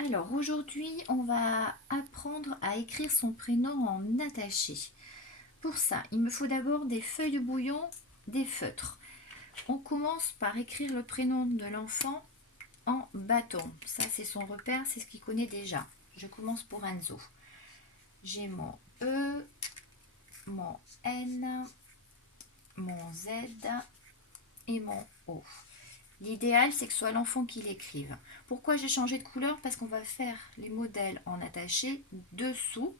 Alors aujourd'hui, on va apprendre à écrire son prénom en attaché. Pour ça, il me faut d'abord des feuilles de bouillon, des feutres. On commence par écrire le prénom de l'enfant en bâton. Ça, c'est son repère, c'est ce qu'il connaît déjà. Je commence pour Enzo. J'ai mon E, mon N, mon Z et mon O. L'idéal, c'est que ce soit l'enfant qui l'écrive. Pourquoi j'ai changé de couleur? Parce qu'on va faire les modèles en attaché dessous,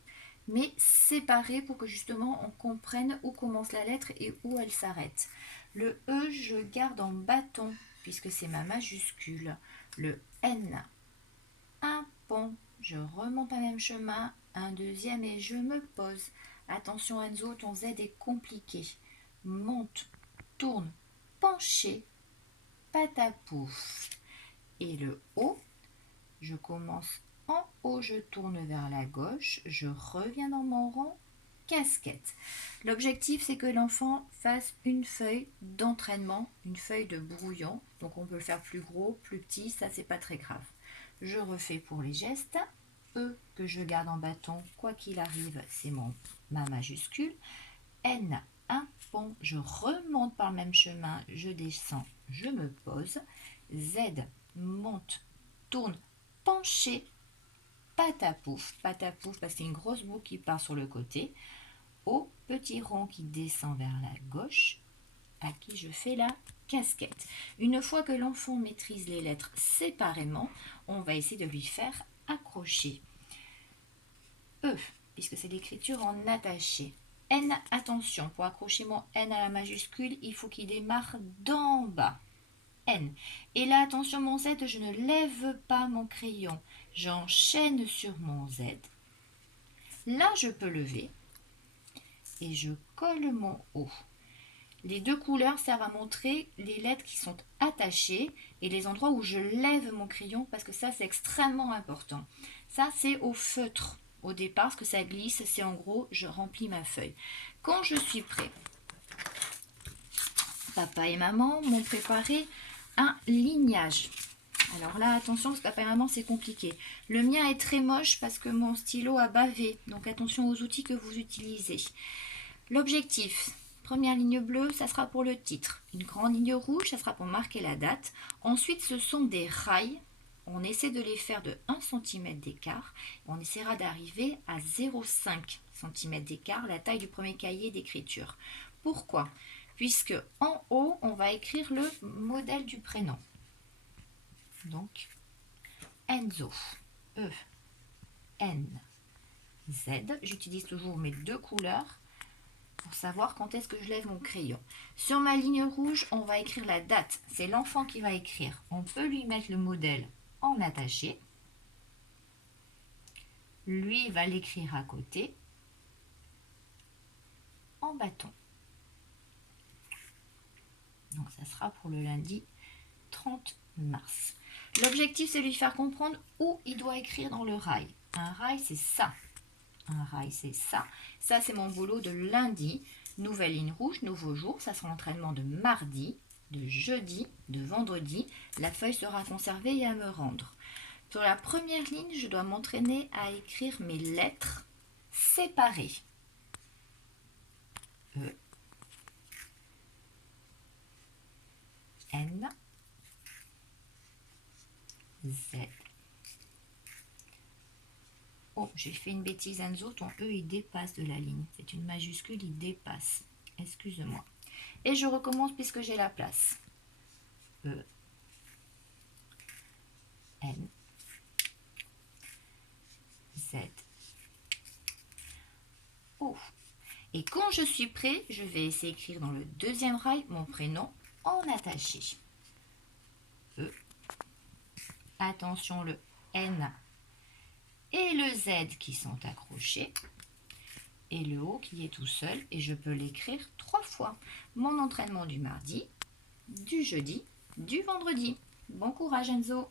mais séparés pour que justement on comprenne où commence la lettre et où elle s'arrête. Le E, je garde en bâton, puisque c'est ma majuscule. Le N, un pont. Je remonte le même chemin, un deuxième et je me pose. Attention Enzo, ton Z est compliqué. Monte, tourne, penché, patapouf. Et le haut, je commence en haut, je tourne vers la gauche, je reviens dans mon rond, casquette. L'objectif, c'est que l'enfant fasse une feuille d'entraînement, une feuille de brouillon. Donc on peut le faire plus gros, plus petit, ça c'est pas très grave. Je refais pour les gestes. E que je garde en bâton, quoi qu'il arrive, c'est ma majuscule. N, un pont, je remonte par le même chemin, je descends, je me pose. Z, monte, tourne, penché, patapouf parce que c'est une grosse boucle qui part sur le côté. O, petit rond qui descend vers la gauche, à qui je fais la casquette. Une fois que l'enfant maîtrise les lettres séparément, on va essayer de lui faire accrocher. E, puisque c'est l'écriture en attaché. N, attention, pour accrocher mon N à la majuscule, il faut qu'il démarre d'en bas. N. Et là, attention, mon Z, je ne lève pas mon crayon. J'enchaîne sur mon Z. Là, je peux lever. Et je colle mon O. Les deux couleurs servent à montrer les lettres qui sont attachées et les endroits où je lève mon crayon parce que ça, c'est extrêmement important. Ça, c'est au feutre au départ, parce que ça glisse, c'est en gros, je remplis ma feuille. Quand je suis prêt, papa et maman m'ont préparé un lignage. Alors là, attention, parce qu'apparemment, c'est compliqué. Le mien est très moche parce que mon stylo a bavé. Donc attention aux outils que vous utilisez. L'objectif, première ligne bleue, ça sera pour le titre. Une grande ligne rouge, ça sera pour marquer la date. Ensuite, ce sont des rails. On essaie de les faire de 1 cm d'écart. On essaiera d'arriver à 0,5 cm d'écart, la taille du premier cahier d'écriture. Pourquoi? Puisque en haut, on va écrire le modèle du prénom. Donc, Enzo, E, N, Z. J'utilise toujours mes deux couleurs pour savoir quand est-ce que je lève mon crayon. Sur ma ligne rouge, on va écrire la date. C'est l'enfant qui va écrire. On peut lui mettre le modèle en attaché. Lui va l'écrire à côté en bâton. Donc ça sera pour le lundi 30 mars. L'objectif, c'est de lui faire comprendre où il doit écrire dans le rail. Un rail, c'est ça. Un rail, c'est ça. Ça, c'est mon boulot de lundi. Nouvelle ligne rouge, nouveau jour. Ça sera l'entraînement de mardi, de jeudi, de vendredi. La feuille sera conservée et à me rendre. Sur la première ligne, je dois m'entraîner à écrire mes lettres séparées. E, N, Z. Oh, j'ai fait une bêtise, Enzo, ton E, il dépasse de la ligne. C'est une majuscule, il dépasse. Excuse-moi. Et je recommence puisque j'ai la place. E, N, Z, O. Et quand je suis prêt, je vais essayer d'écrire dans le deuxième rail mon prénom en attaché. E. Attention, le N et le Z qui sont accrochés. Et le O qui est tout seul. Et je peux l'écrire 3 fois. Mon entraînement du mardi, du jeudi, du vendredi. Bon courage Enzo!